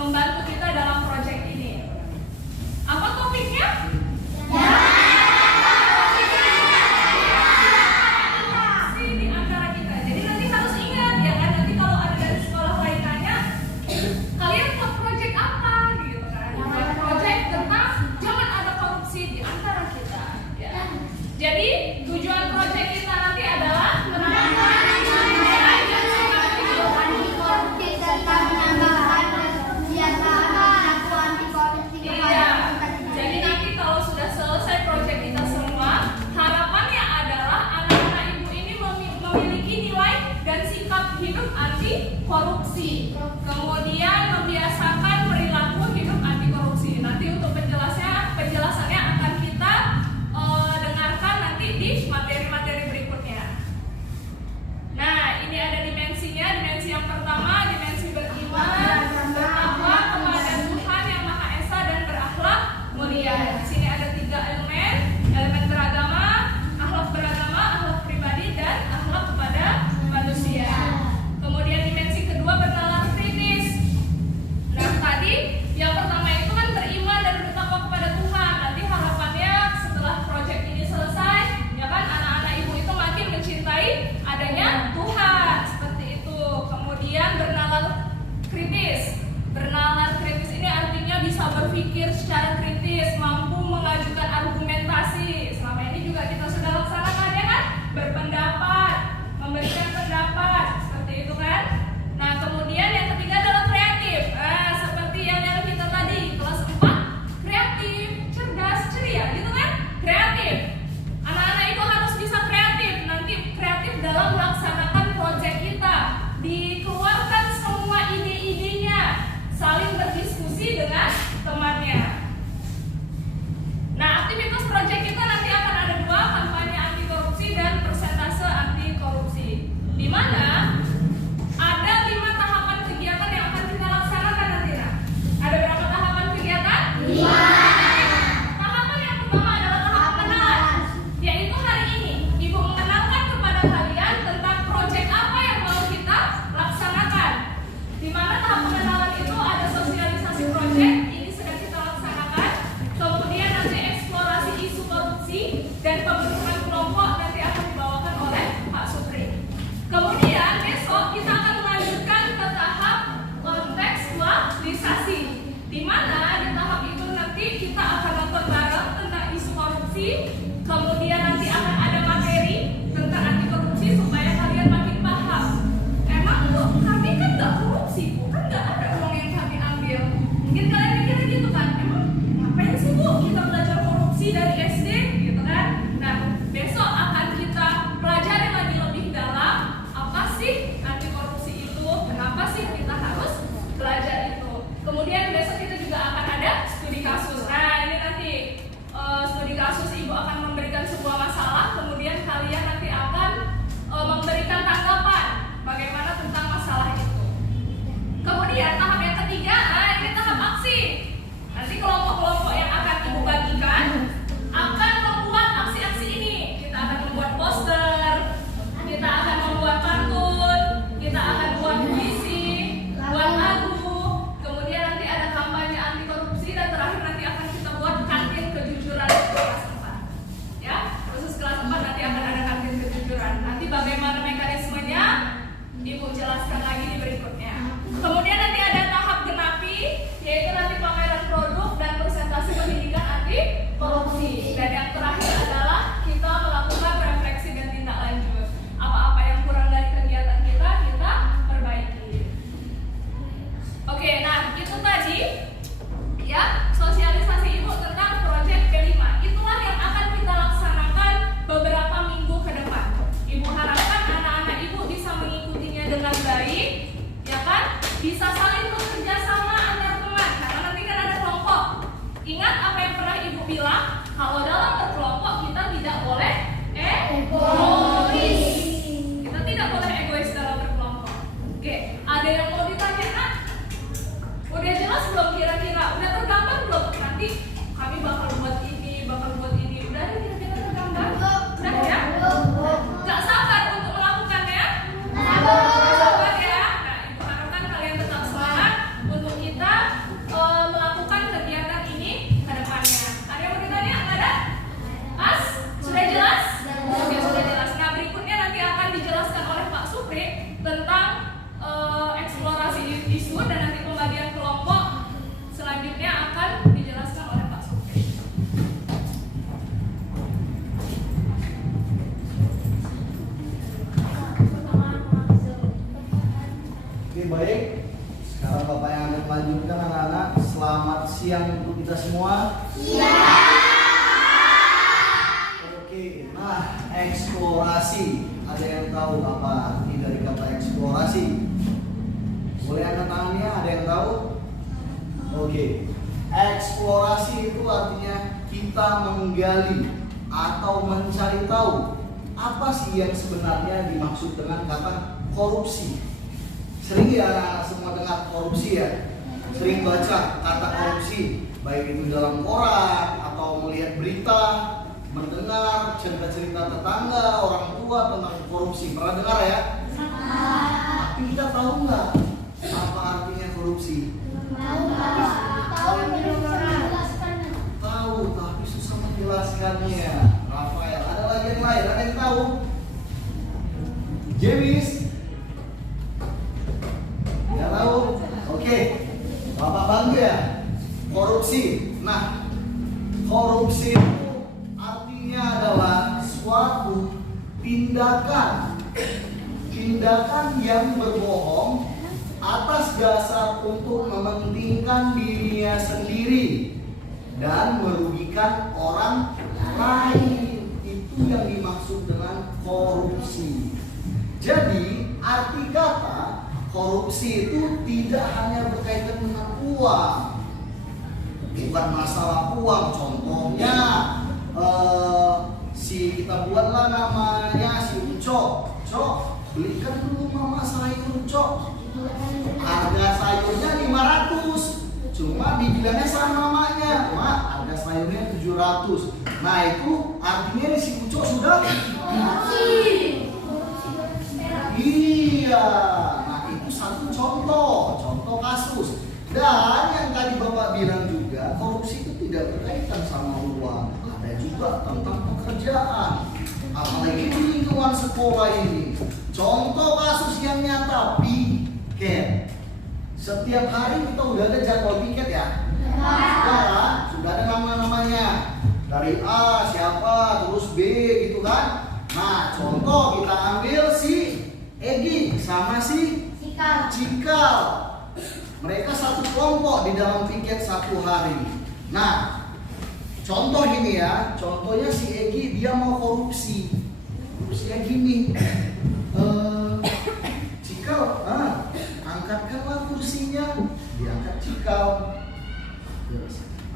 membantu kita dalam proyek ini. Apa topiknya? Di antara kita. Jadi nanti harus ingat ya kan, nanti kalau ada dari sekolah lain tanya, kalian buat proyek apa gitu kan? Buat proyek tentang jangan ada korupsi di antara kita. Ya. Jadi tujuan proyek kita nanti adalah korupsi, kemudian membiasakan perilaku hidup anti korupsi. Nanti untuk penjelasannya akan kita dengarkan nanti di materi-materi berikutnya. Nah, ini ada dimensinya. Dimensi yang pertama, dimensi beriman, bertakwa kepada Tuhan yang Maha Esa dan berakhlak mulia. Di sini ada 3 elemen: elemen beragama, akhlak pribadi, dan akhlak kepada manusia. Kemudian dimensi kedua, bernalar kritis. Nah, tadi yang pertama itu kan beriman dan bertakwa kepada Tuhan. Nanti harapannya setelah proyek ini selesai, ya kan, anak-anak ibu itu makin mencintai adanya Tuhan, seperti itu. Kemudian bernalar kritis. Bernalar kritis ini artinya bisa berpikir secara kritis, mampu mengajukan argumentasi. Selama ini juga kita sudah laksanakan ya kan? Berpendapat, memberikan pendapat. Itu kan. Nah, kemudian yang ketiga adalah kreatif. Nah, seperti yang kita tadi kelas 4, kreatif, cerdas, ceria, gitu kan? Kreatif. Anak-anak itu harus bisa kreatif. Nanti kreatif dalam melaksanakan proyek kita. Dikeluarkan semua ide-idenya, saling berdiskusi dengan temannya. Nah, aktivitas proyek kita nanti akan ada 2, kampanye anti korupsi dan persentase anti korupsi. Di mana ada 5 tahapan kegiatan yang akan kita laksanakan nanti. Ada berapa tahapan kegiatan? 5. Tahapan yang pertama adalah tahap pengenalan, yaitu hari ini Ibu mengenalkan kepada kalian tentang proyek apa yang mau kita laksanakan. Di mana tahap pengenalan itu ada sosialisasi proyek, ini sedang kita laksanakan. Kemudian nanti eksplorasi isu korupsi dan pembentukan kelompok nanti akan dibawakan oleh Pak Supri. Kemudian besok kita akan melanjutkan ke tahap kontekstualisasi, di mana di tahap itu nanti kita akan nonton bareng tentang isu korupsi. Kemudian nanti akan ada materi tentang anti korupsi supaya kalian makin paham. Emang Bu, kami kan nggak korupsi, Bu, kan nggak ada uang yang kami ambil. Mungkin kalian mikirnya gitu kan, emang ngapain sih Bu kita belajar korupsi dari SD gitu kan? Nah, besok akan kita pelajari lagi lebih dalam apa sih anti korupsi itu, kenapa sih kita harus belajar itu. Kemudian besok kita juga akan ada studi kasus. Nah, ini nanti studi kasus Ibu akan memberikan sebuah masalah, kemudian kalian nanti akan memberikan tanggapan bagaimana tentang masalah itu. Kemudian tahap yang ketiga, ini tahap aksi. Nanti kelompok-kelompok yang akan Ibu bagikan akan membuat aksi-aksi ini. Kita akan membuat poster, kita akan membuat pantun, kita akan buat puisi, buat lagu. Kemudian nanti ada kampanye anti korupsi, dan terakhir nanti akan kita buat kantin kejujuran kelas 4. Ya, khusus kelas 4 nanti akan ada kantin kejujuran. Nanti bagaimana mekanismenya Ibu jelaskan lagi di berikutnya. Kemudian nanti ada tahap genapi, yaitu nanti pameran produk dan presentasi pendidikan anti korupsi. Dan yang terakhir adalah kita melakukan refleksi dan tindak lanjut. Apa-apa yang kurang dari kegiatan kita perbaiki. Oke, nah itu tadi ya sosialisasi Ibu tentang proyek P5. Itulah yang akan kita laksanakan beberapa minggu ke depan. Ibu harapkan anak-anak Ibu bisa mengikutinya dengan baik, ya kan? Bisa saling bekerja sama antar teman, karena nanti kan ada kelompok. Ingat apa yang pernah Ibu bilang, kalau dalam berkelompok kita tidak boleh egois. Kita tidak boleh egois dalam berkelompok. Oke, ada yang mau ditanya? Udah jelas belum kira-kira? Udah tergambar belum? Nanti kami bakal buat ini. Udah ada kira-kira tergambar? Udah ya? Gak sabar untuk melakukannya? Sabar ya? Nah, Ibu harapkan kalian tetap semangat untuk kita isu dan nanti pembagian kelompok selanjutnya akan dijelaskan oleh Pak Sopri. Oke, baik. Sekarang Bapak yang akan melanjutkan anak-anak. Selamat siang untuk kita semua. Oke, nah eksplorasi. Ada yang tahu apa arti dari kata eksplorasi? Boleh angkat tangannya, ada yang tahu? Oke, eksplorasi itu artinya kita menggali atau mencari tahu apa sih yang sebenarnya dimaksud dengan kata korupsi. Sering ya anak-anak semua dengar korupsi ya? Sering baca kata korupsi, baik itu dalam koran atau melihat berita, mendengar cerita-cerita tetangga, orang tua tentang korupsi. Pernah dengar ya? Tapi kita tahu nggak apa artinya korupsi? Tahu, tapi susah menjelaskannya. Rafael, ada lagi yang lain? Ada yang tahu? James? Nggak tahu? Oke, Bapak bantu ya. Korupsi. Nah, korupsi itu artinya adalah suatu tindakan yang berbohong atas dasar untuk mementingkan dirinya sendiri dan merugikan orang lain. Itu yang dimaksud dengan korupsi. Jadi arti kata korupsi itu tidak hanya berkaitan dengan uang. Bukan masalah uang. Contohnya kita buatlah namanya si Ucok. Cok, belikan dulu mama sayur, Cok. Harga sayurnya 500. Cuma dibilangnya sama mamanya, Mak, harga sayurnya 700. Nah, itu artinya si Ucok sudah iya. Nah, itu satu contoh kasus. Dan yang tadi Bapak bilang juga, korupsi itu tidak berkaitan sama uang. Ada juga tentang pekerjaan. Apalagi di lingkungan sekolah ini. Contoh kasus yang nyata, piket. Setiap hari kita udah ada jadwal piket ya? Sudah ada nama-namanya. Dari A siapa, terus B gitu kan. Nah, contoh kita ambil si Egi sama si Cikal. Mereka satu kelompok di dalam piket satu hari. Nah, contoh gini ya, contohnya si Egi dia mau korupsi. Korupsinya gini, Cikal, angkatkanlah kursinya, diangkat Cikal.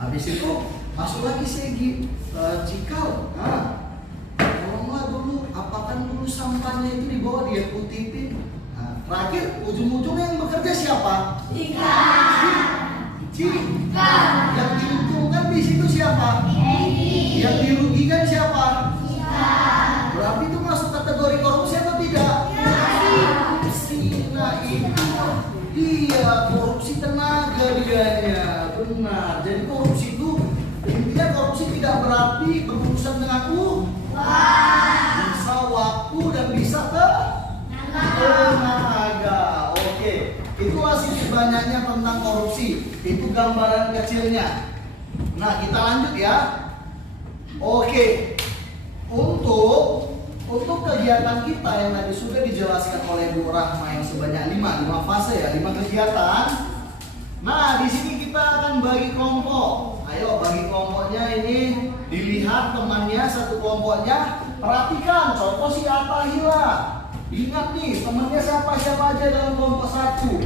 Habis itu masuk lagi si Egi, Cikal, tolonglah dulu, apakan dulu sampahnya itu dibawa dia kutipin. Terakhir ujung-ujungnya yang bekerja siapa? Cikal. Yang diuntungkan di situ siapa? Yang dirugikan siapa? Berarti itu masuk kategori korupsi atau tidak? Korupsi. Nah itu iya, korupsi tenaga dianya. Benar. Jadi korupsi itu intinya korupsi tidak berarti berurusan dengan bisa waktu dan bisa tenaga. Oke, itulah sisi banyaknya tentang korupsi. Itu gambaran kecilnya. Nah, kita lanjut ya. Oke, untuk kegiatan kita yang tadi sudah dijelaskan oleh Bu Rahma yang sebanyak 5 fase ya, 5 kegiatan. Nah, di sini kita akan bagi kelompok. Ayo bagi kelompoknya ini, dilihat temannya satu kelompoknya, perhatikan contoh si Atahila. Ingat nih, temannya siapa aja dalam kelompok 1?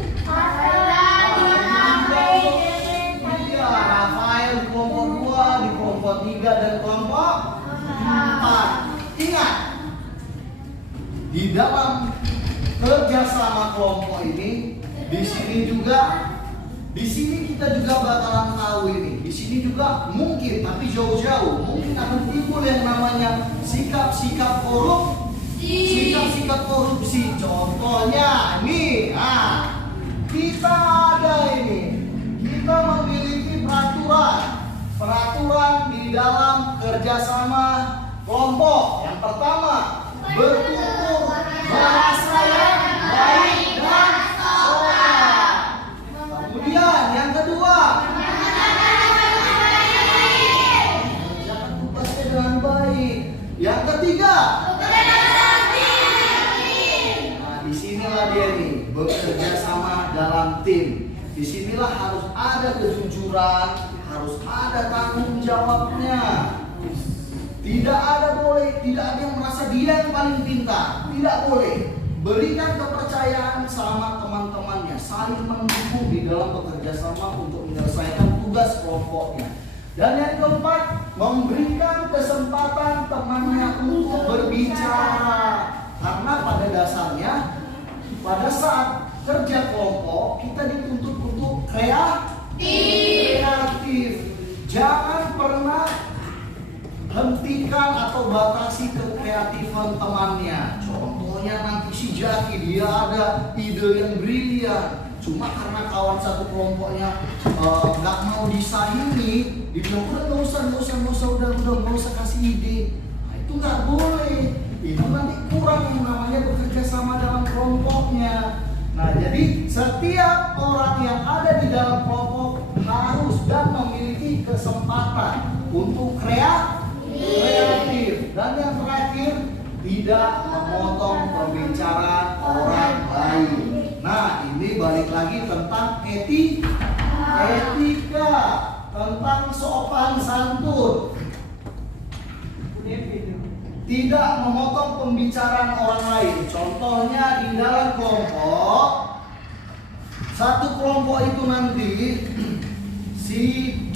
Iya, Rafael di kelompok 2, di kelompok 3 dan kelompok 4. Ingat, di dalam kerjasama kelompok ini, di sini kita juga bakalan tahu ini. Di sini juga mungkin, tapi jauh-jauh mungkin akan timbul yang namanya sikap-sikap korupsi. Contohnya nih, kita ada ini. Kita memiliki peraturan di dalam kerjasama kelompok. Yang pertama, bertutur bahasa yang baik dan sopan. dalam tim. Disinilah harus ada kejujuran, harus ada tanggung jawabnya. Tidak ada yang merasa dia yang paling pintar. Tidak boleh. Berikan kepercayaan sama teman-temannya, saling mendukung di dalam bekerja sama untuk menyelesaikan tugas kelompoknya. Dan yang keempat, memberikan kesempatan temannya untuk berbicara. Karena pada dasarnya, pada saat kerja kelompok, kita dituntut untuk kreatif. Jangan pernah hentikan atau batasi kekreatifan temannya. Contohnya nanti si Jaki, dia ada ide yang brilian, cuma karena kawan satu kelompoknya nggak mau disahini, dibilang udah nggak usah kasih ide. Nah, itu nggak boleh. Itu nanti kurang yang namanya bekerja sama dalam kelompoknya. Nah, jadi setiap orang yang ada di dalam kelompok harus dan memiliki kesempatan untuk kreatif. Dan yang terakhir, tidak memotong pembicaraan orang lain. Nah, ini balik lagi tentang etika, tentang sopan santun. Tidak memotong pembicaraan orang lain. Contohnya di dalam kelompok, satu kelompok itu nanti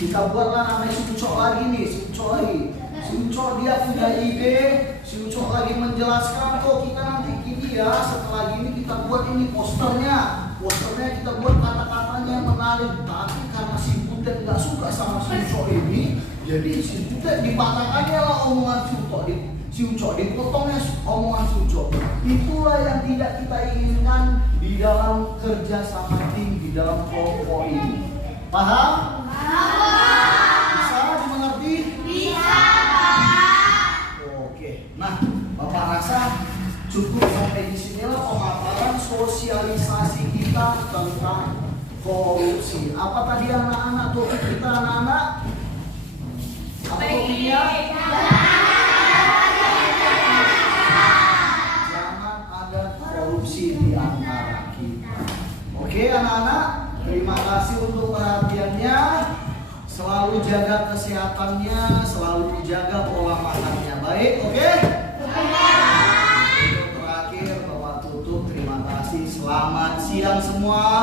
kita buatlah namanya si Ucok lagi nih, si Ucok dia punya ide, si Ucok lagi menjelaskan, oh kita nanti gini ya, setelah gini kita buat ini posternya kita buat kata-katanya yang menarik. Tapi karena si Butet nggak suka sama si Ucok ini, jadi si Butet dipatahkannya lah omongan si Ucok, dipotongnya omongan si Ucok. Itulah yang tidak kita inginkan di dalam kerja sama tim, di dalam kelompok ini. Paham? Bisa dimengerti? Bisa, Pak. Oke. Nah, Bapak rasa cukup sampai di sinilah pemaparan sosialisasi kita tentang korupsi. Apa tadi anak-anak topik kita anak-anak? Apa topiknya? Jangan ada korupsi di antara kita. Oke anak-anak, terima kasih untuk perhatiannya. Selalu jaga kesehatannya, selalu jaga pola makannya. Baik, oke? Terakhir Bapak tutup, terima kasih. Selamat siang semua.